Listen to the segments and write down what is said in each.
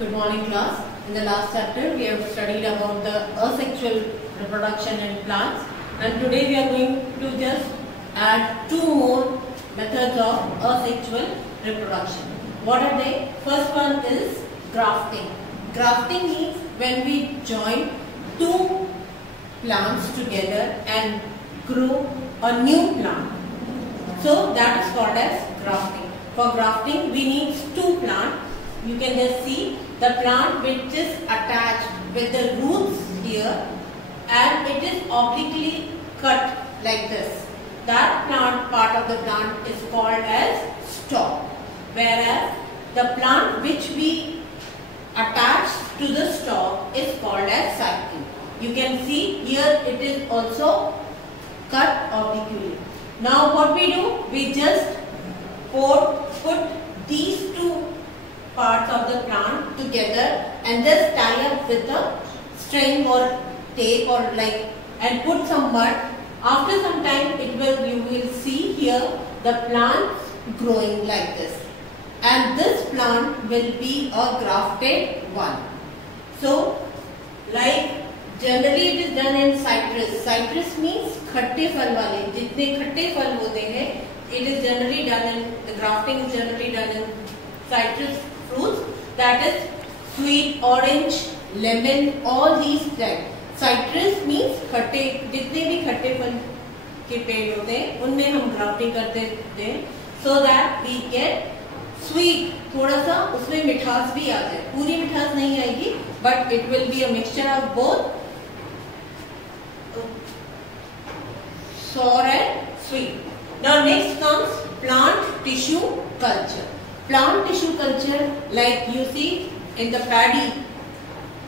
Good morning, class. In the last chapter, we have studied about the asexual reproduction in plants, and today we are going to just add two more methods of asexual reproduction. What are they? First one is grafting. Grafting means when we join two plants together and grow a new plant. So that is called as grafting. For grafting, we need two plants. You can just see the plant which is attached with the roots here, and it is obliquely cut like this. That plant part of the plant is called as stalk, whereas the plant which we attach to the stalk is called as cycle. You can see here it is also cut obliquely. Now what we do? We just put these two parts of the plant together and just tie up with a string or tape or and put some mud. After some time you will see here the plant growing like this, and this plant will be a grafted one. So generally it is done in citrus. Citrus means खट्टे फल वाले, जितने खट्टे फल होते हैं, it is generally done in, the grafting is generally done in citrus fruits, that is sweet, orange, lemon, all these types. Citrus means खट्टे, जितने भी खट्टे फल के पेड़ होते हैं उनमें हम ग्राफ्टिंग करते हैं, so that we get sweet, थोड़ा सा उसमें मिठास भी आ जाए. पूरी मिठास नहीं आएगी, but it will be a mixture of both sour and sweet. Now next comes plant tissue culture. Plant tissue culture, like you see in the paddy,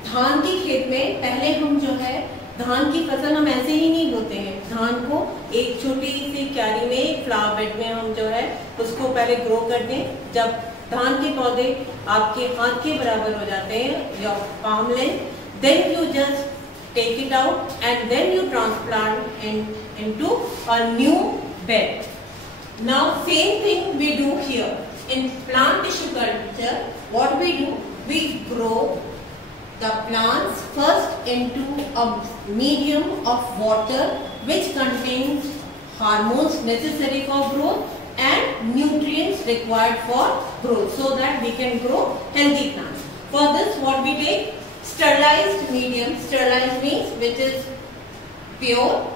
धान की खेत में पहले हम जो है धान की फसल हम ऐसे ही नहीं बोते हैं. धान को एक छोटी सी क्यारी में, एक फ्लावर बेड में हम जो है उसको पहले ग्रो करते हैं. जब धान के पौधे आपके हाथ के बराबर हो जाते हैं, your palm length, then you just take it out and then you transplant into a new bed. Now same thing we do here. In plant tissue culture, what we do? We grow the plants first into a medium of water which contains hormones necessary for growth and nutrients required for growth, so that we can grow healthy plants. For this, what we take? Sterilized medium. Sterilized means which is pure,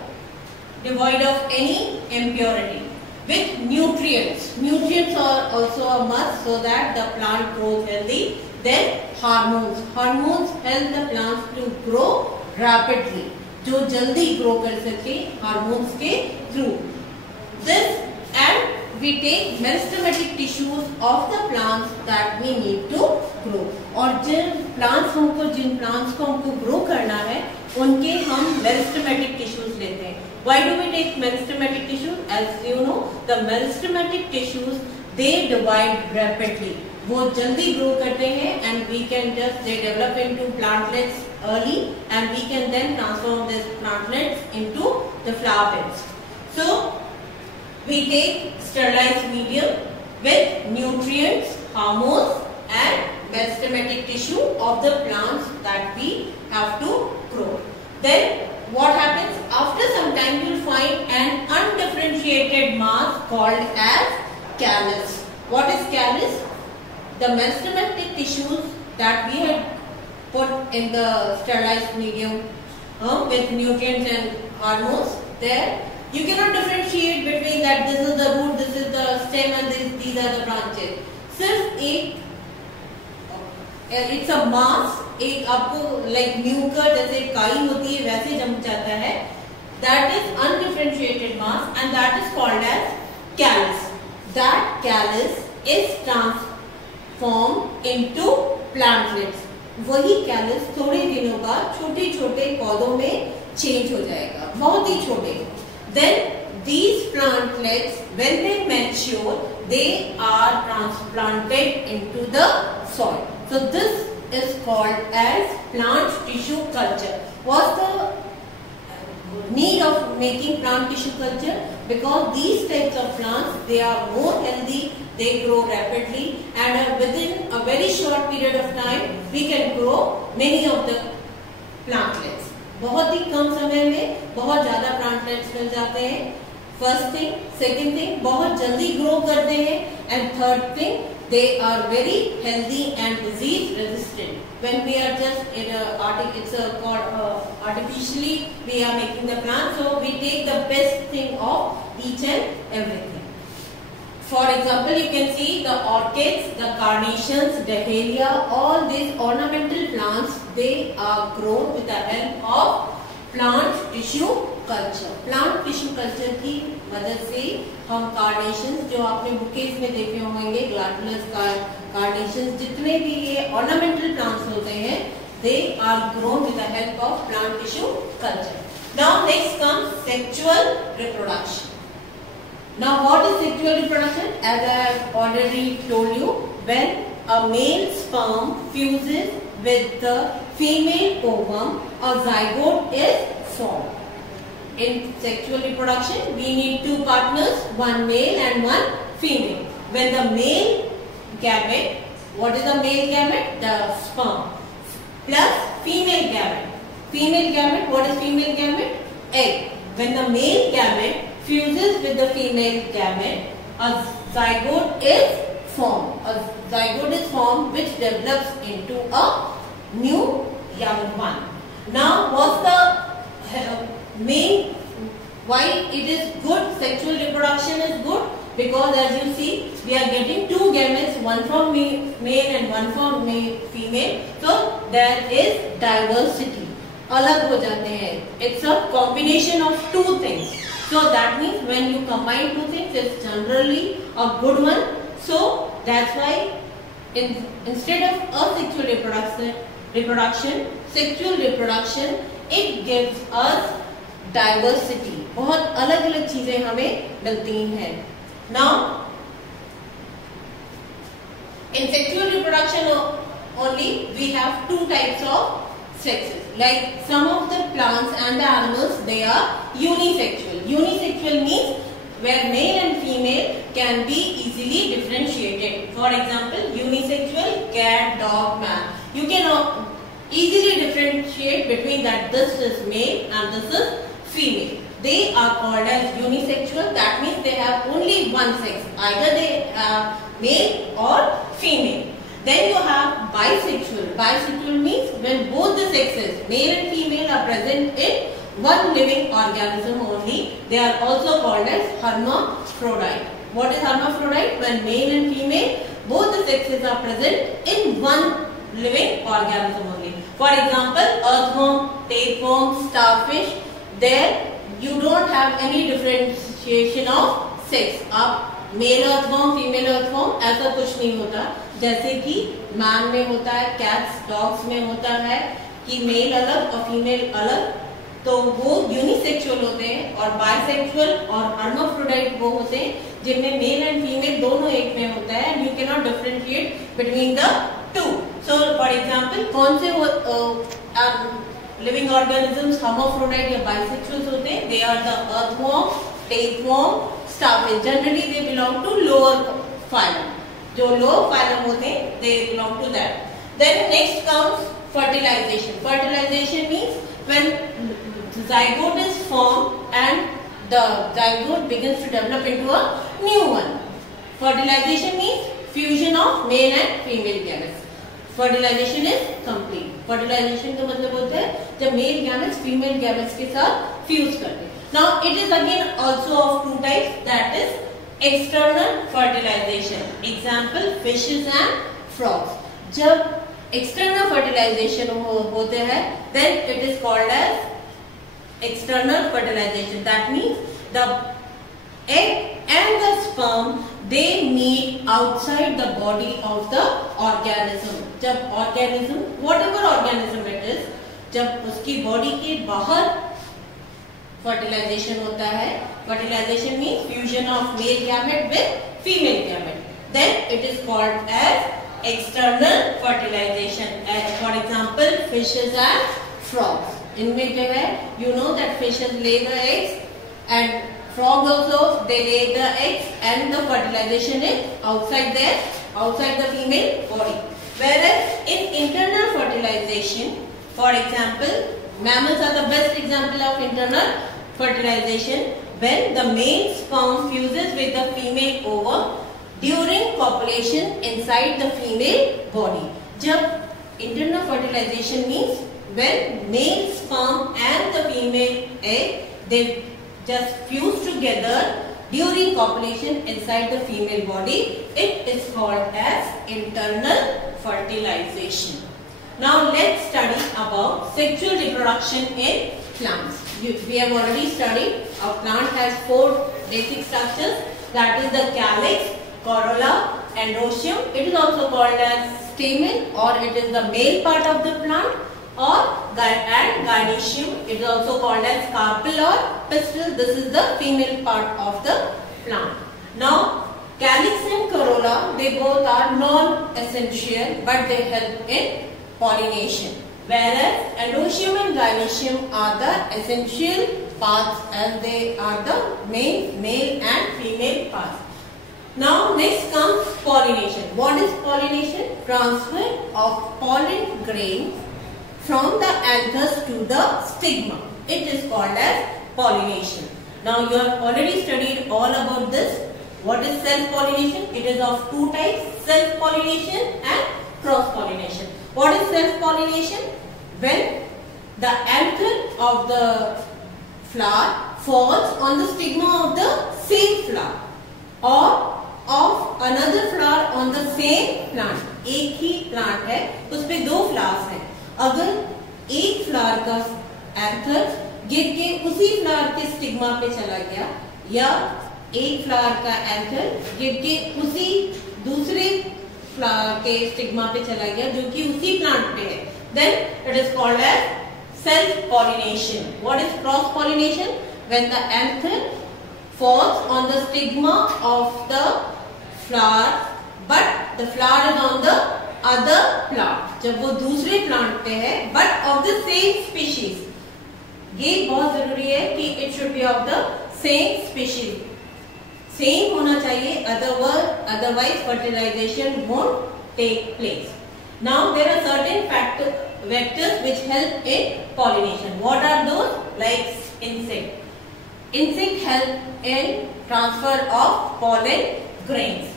devoid of any impurity, with nutrients. Nutrients are also a must, so that the plant grows healthy. Then hormones. Hormones help the plants to grow rapidly. जो जल्दी grow कर सके hormones के through. This, and we take meristematic tissues of the plants that we need to grow. और जिन plants को हमको grow करना है, उनके हम meristematic tissues लेते हैं. Why do we take meristematic tissues? As you know, the meristematic tissues, they divide rapidly. वो जल्दी grow करते हैं, and we can just, they develop into plantlets early, and we can then transform these plantlets into the flower beds. So we take sterilized medium with nutrients, hormones, and meristematic tissue of the plants that we have to grow. Then what happens? After some time you will find an undifferentiated mass called as callus. What is callus? The meristematic tissues that we had put in the sterilized medium with nutrients and hormones, there you cannot differentiate between that this is the root, this is the stem, and these are the branches. सिर्फ it's a mass, एक आपको like mucus जैसे काई होती है वैसे जम जाता है. That is undifferentiated mass, and that is called as callus. That callus is transformed into plantlets. वही callus थोड़े दिनों बाद छोटे छोटे पौधों में change हो जाएगा, बहुत ही छोटे. Then these plantlets, when they mature, they are transplanted into the soil. So this is called as plant tissue culture. What's the need of making plant tissue culture? Because these types of plants, they are more healthy, they grow rapidly, and within a very short period of time we can grow many of the plantlets. बहुत ही कम समय में बहुत ज्यादा plantlets मिल जाते हैं. First thing, second thing, बहुत जल्दी grow करते हैं, and third thing, they are very healthy and disease resistant. When we are just in artificially we are making the plant, so we take the best thing of each and everything. For example, you can see the orchids, the carnations, dahlia, all these ornamental plants, they are grown with the help of plant tissue culture. Plant tissue culture की मदद से हम carnations, जो आपने bouquets में देखे होंगे, gladiolas carnations, जितने भी ये ornamental plants होते हैं, they are grown with the help of plant tissue culture. Now next comes sexual reproduction. Now what is sexual reproduction? As I have already told you, when a male sperm fuses with the female ovum, a zygote is formed. In sexual reproduction, we need two partners, one male and one female. When the male gamete, what is the male gamete? The sperm. Plus female gamete. Female gamete, what is female gamete? Egg. When the male gamete fuses with the female gamete, a zygote is formed. A zygote is formed which develops into a new young one. Now, what's the main, why it is good, sexual reproduction is good? Because as you see, we are getting two gametes, one from male and one from female. So, there is diversity. अलग हो जाते हैं. It's a combination of two things. So that means when you combine two things, it's generally a good one. So that's why instead of asexual reproduction, sexual reproduction, it gives us diversity. बहुत अलग-अलग चीजें हमें मिलती हैं. Now, in sexual reproduction only, we have two types of sexes. Like some of the plants and the animals, they are unisexual. Unisexual means where male and female can be easily differentiated. For example, unisexual cat, dog, man. You can easily differentiate between that this is male and this is female. They are called as unisexual. That means they have only one sex. Either they are male or female. Then you have bisexual. Bisexual means when both the sexes, male and female, are present in one living organism only. They are also called as hermaphrodite. What is hermaphrodite? When male and female, both the sexes are present in one living organism only. For example, earthworm, tapeworm, starfish, there you don't have any differentiation of sex. आप mail earthworm, female earthworm ऐसा कुछ नहीं होता. जैसे कि man में होता है, कैट्स, डॉग्स में होता है कि मेल अलग और फीमेल अलग, तो वो यूनिसेक्सुअल होते हैं. और बाइसेक्सुअल और हर्माफ्रोडाइट वो होते हैं जिनमें मेल एंड फीमेल दोनों एक में होता है. And you can not differentiate between the two. So for example, कौन से लिविंग ऑर्गेनिजम्स हर्माफ्रोडाइट या बाइसेक्सुअल होते हैं? They are the earthworm, tapeworm, starfish. Generally they belong to lower phylum. जो lower phylum होते हैं, they belong to that. Then next comes fertilization. Fertilization means when the zygote is formed and the zygote begins to develop into a new one. Fertilization means fusion of male and female gametes. Fertilization is complete. Fertilization का मतलब होता है जब male gametes female gametes के साथ fuse करते हैं. Now it is again also of two types, that is external fertilization. Example, fishes and frogs. जब external fertilization होते हैं, then it is called as external fertilization. That means the egg and the sperm, they meet outside the body of the organism. जब organism, whatever organism it is, जब उसकी body के बाहर fertilization होता है. Fertilization means fusion of male gamete with female gamete. Then it is called as external fertilization. As for example, fishes and frogs. इनमें जो है, you know that fishes lay the eggs and frogs also they lay the eggs, and the fertilization is outside there, outside the female body. Whereas fertilization. For example, mammals are the best example of internal fertilization. When the male sperm fuses with the female ovum during copulation inside the female body. जब internal fertilization means when male sperm and the female egg they just fuse together during copulation inside the female body, it is called as internal fertilization. Now let's study about sexual reproduction in plants. We have already studied a plant has 4 basic structures, that is the calyx, corolla, androecium. It is also called as stamen, or it is the male part of the plant, and gynoecium. It is also called as carpel or pistil. This is the female part of the plant. Now calyx and corolla, they both are non-essential but they help in pollination, whereas androecium and gynoecium are the essential parts as they are the main male and female parts. Now next comes pollination. What is pollination? Transfer of pollen grains from the anthers to the stigma. It is called as pollination. Now you have already studied all about this. What is self-pollination? It is of 2 types, self-pollination and cross-pollination. What is self-pollination? When the anther of the flower falls on the stigma of the same flower or of another flower on the same plant. एक ही plant है, उसपे 2 flowers हैं. अगर एक flower का anther गिर के उसी फ्लावर के स्टिग्मा पे चला गया, या एक फ्लावर का एंथर गिर के उसी दूसरे फ्लावर के स्टिग्मा पे चला गया जो कि उसी प्लांट पे है, then it is called as self pollination. What is cross pollination? When the anther falls on the stigma of the flower but the flower is on the other plant. जब वो दूसरे प्लांट पे है but of the same species. ये बहुत जरूरी है कि it should be of the same species. Same होना चाहिए, otherwise fertilization won't take place. Now there are certain vectors which help in pollination. What are those? Like insect. Insect help in transfer of pollen grains.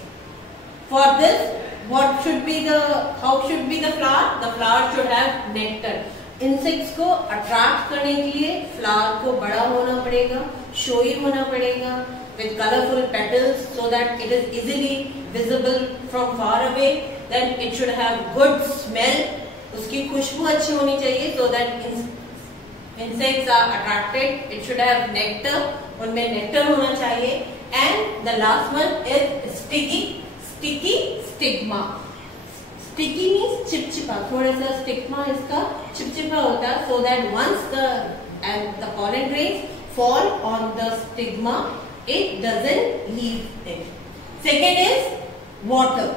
For this, how should be the flower? The flower should have nectar. Insects को attract करने के लिए flower को बड़ा होना पड़ेगा, showy होना पड़ेगा, with colorful petals so that it is easily visible from far away. Then it should have good smell. उसकी खुशबू अच्छी होनी चाहिए so that insects are attracted. It should have nectar. उनमें nectar होना चाहिए. And the last one is sticky stigma. Sticky means चिपचिपा. थोड़ा सा stigma इसका चिपचिपा होता है so that once the pollen grains fall on the stigma, it doesn't leave it. Second is water.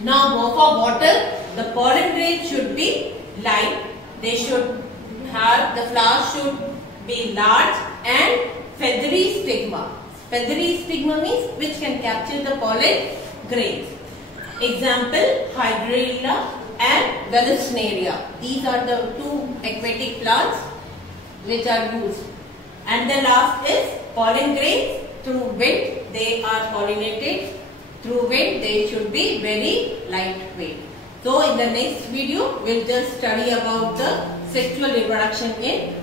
Now for water, the pollen grains should be light. They should have, the flower should be large and feathery stigma. Feathery stigma means which can capture the pollen grains. Example, Hydrilla and Vallisneria. These are the 2 aquatic plants which are used. And the last is pollen grains. Through wind they are pollinated. Through wind they should be very lightweight. So in the next video we'll just study about the sexual reproduction in